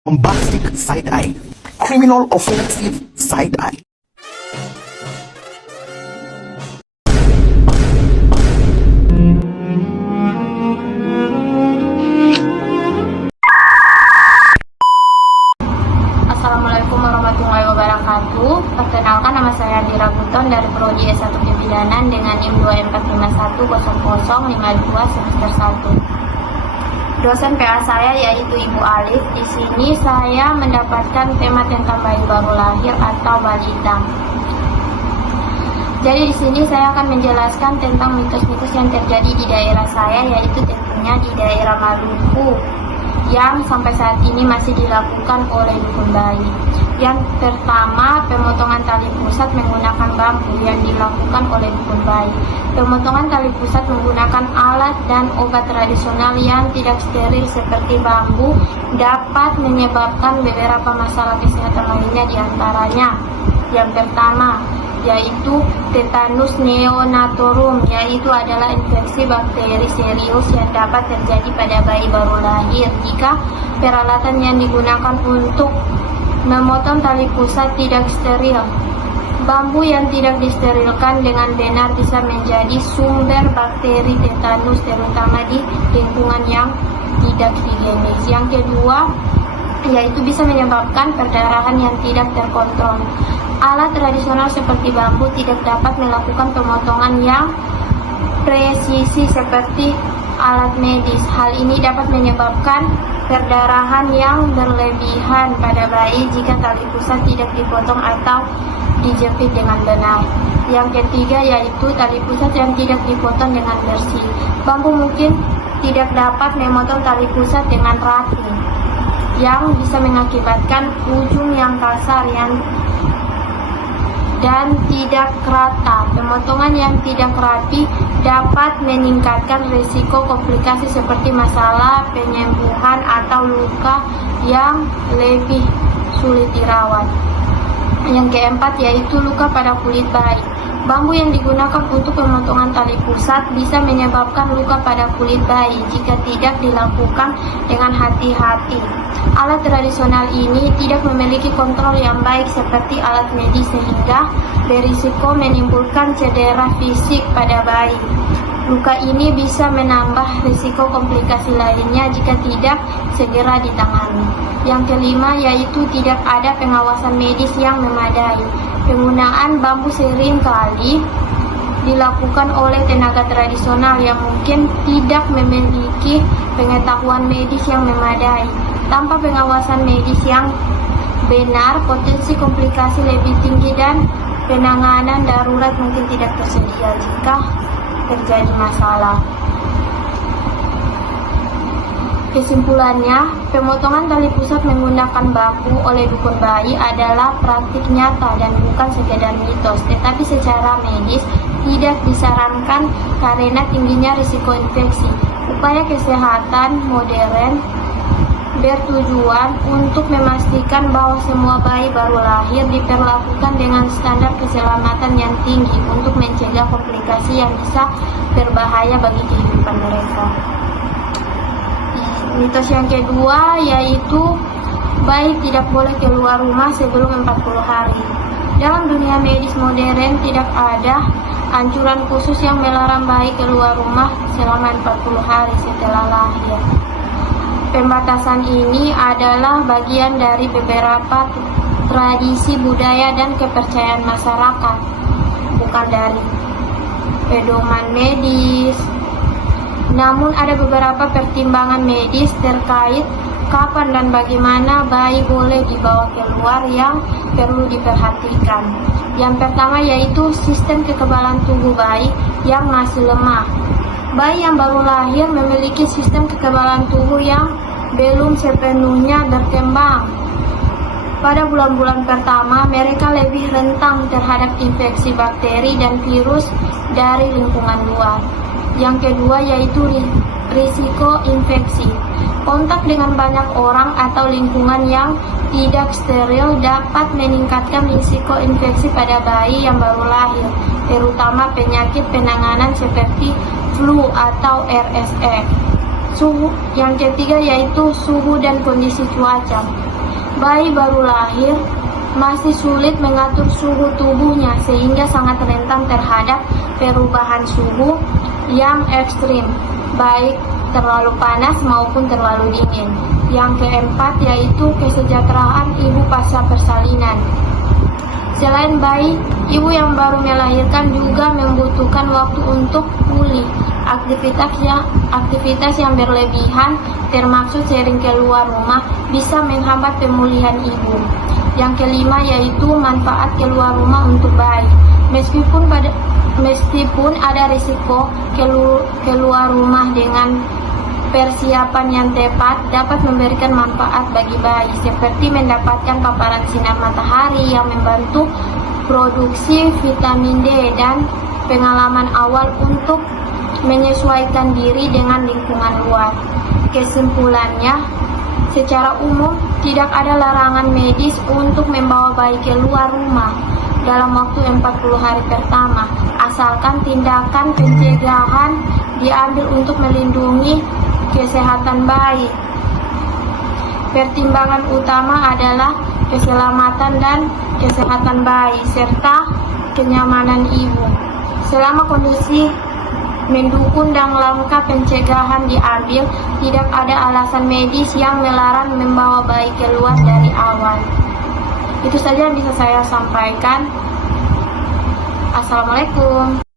bombastic side-eye, criminal offensive side-eye. Assalamualaikum warahmatullahi wabarakatuh. Perkenalkan, nama saya Dira Buton dari Prodi S1 Kebidanan dengan NIM 24510052 semester 1. Dosen PA saya yaitu Ibu Alif. Di sini saya mendapatkan tema tentang bayi baru lahir atau balita. Jadi di sini saya akan menjelaskan tentang mitos-mitos yang terjadi di daerah saya, yaitu tentunya di daerah Maluku yang sampai saat ini masih dilakukan oleh dukun bayi. Yang pertama, pemotongan tali pusat menggunakan bambu yang dilakukan oleh dukun bayi. Pemotongan tali pusat menggunakan alat dan obat tradisional yang tidak steril seperti bambu dapat menyebabkan beberapa masalah kesehatan lainnya, diantaranya yang pertama yaitu tetanus neonatorum, yaitu adalah infeksi bakteri serius yang dapat terjadi pada bayi baru lahir jika peralatan yang digunakan untuk memotong tali pusat tidak steril. Bambu yang tidak disterilkan dengan benar bisa menjadi sumber bakteri tetanus, terutama di lingkungan yang tidak higienis. Yang kedua yaitu bisa menyebabkan perdarahan yang tidak terkontrol. Alat tradisional seperti bambu tidak dapat melakukan pemotongan yang presisi seperti alat medis. Hal ini dapat menyebabkan perdarahan yang berlebihan pada bayi jika tali pusat tidak dipotong atau dijepit dengan benar. Yang ketiga yaitu tali pusat yang tidak dipotong dengan bersih. Bambu mungkin tidak dapat memotong tali pusat dengan rapi, yang bisa mengakibatkan ujung yang kasar dan tidak rata. Pemotongan yang tidak rapi dapat meningkatkan risiko komplikasi seperti masalah penyembuhan atau luka yang lebih sulit dirawat. Yang keempat yaitu luka pada kulit bayi. Bambu yang digunakan untuk pemotongan tali pusat bisa menyebabkan luka pada kulit bayi jika tidak dilakukan dengan hati-hati. Alat tradisional ini tidak memiliki kontrol yang baik seperti alat medis sehingga berisiko menimbulkan cedera fisik pada bayi. Luka ini bisa menambah risiko komplikasi lainnya jika tidak segera ditangani. Yang kelima yaitu tidak ada pengawasan medis yang memadai. Penggunaan bambu sering kali dilakukan oleh tenaga tradisional yang mungkin tidak memiliki pengetahuan medis yang memadai. Tanpa pengawasan medis yang benar, potensi komplikasi lebih tinggi dan penanganan darurat mungkin tidak tersedia jika terjadi masalah. Kesimpulannya, pemotongan tali pusat menggunakan bambu oleh dukun bayi adalah praktik nyata dan bukan sekedar mitos, tetapi secara medis tidak disarankan karena tingginya risiko infeksi. Upaya kesehatan modern bertujuan untuk memastikan bahwa semua bayi baru lahir diperlakukan dengan standar keselamatan yang tinggi untuk mencegah komplikasi yang bisa berbahaya bagi kehidupan mereka. Mitos yang kedua yaitu bayi tidak boleh keluar rumah sebelum 40 hari. Dalam dunia medis modern tidak ada anjuran khusus yang melarang bayi keluar rumah selama 40 hari setelah lahir. Pembatasan ini adalah bagian dari beberapa tradisi budaya dan kepercayaan masyarakat, bukan dari pedoman medis. Namun ada beberapa pertimbangan medis terkait kapan dan bagaimana bayi boleh dibawa keluar yang perlu diperhatikan. Yang pertama yaitu sistem kekebalan tubuh bayi yang masih lemah. Bayi yang baru lahir memiliki sistem kekebalan tubuh yang belum sepenuhnya berkembang. Pada bulan-bulan pertama, mereka lebih rentan terhadap infeksi bakteri dan virus dari lingkungan luar. Yang kedua yaitu risiko infeksi. Kontak dengan banyak orang atau lingkungan yang tidak steril dapat meningkatkan risiko infeksi pada bayi yang baru lahir, terutama penyakit penanganan seperti flu atau RSE. Yang ketiga yaitu suhu dan kondisi cuaca. Bayi baru lahir masih sulit mengatur suhu tubuhnya sehingga sangat rentan terhadap perubahan suhu yang ekstrim, baik terlalu panas maupun terlalu dingin. Yang keempat yaitu kesejahteraan ibu pasca persalinan. Selain bayi, ibu yang baru melahirkan juga membutuhkan waktu untuk pulih. Aktivitas yang berlebihan, termasuk sering keluar rumah, bisa menghambat pemulihan ibu. Yang kelima yaitu manfaat keluar rumah untuk bayi. Meskipun ada risiko keluar rumah dengan persiapan yang tepat dapat memberikan manfaat bagi bayi, seperti mendapatkan paparan sinar matahari yang membantu produksi vitamin D dan pengalaman awal untuk menyesuaikan diri dengan lingkungan luar. Kesimpulannya, secara umum tidak ada larangan medis untuk membawa bayi keluar rumah dalam waktu 40 hari pertama, asalkan tindakan pencegahan diambil untuk melindungi kesehatan bayi. Pertimbangan utama adalah keselamatan dan kesehatan bayi serta kenyamanan ibu. Selama kondisi mendukung dan langkah pencegahan diambil, tidak ada alasan medis yang melarang membawa bayi keluar dari awal. Itu saja yang bisa saya sampaikan. Assalamualaikum.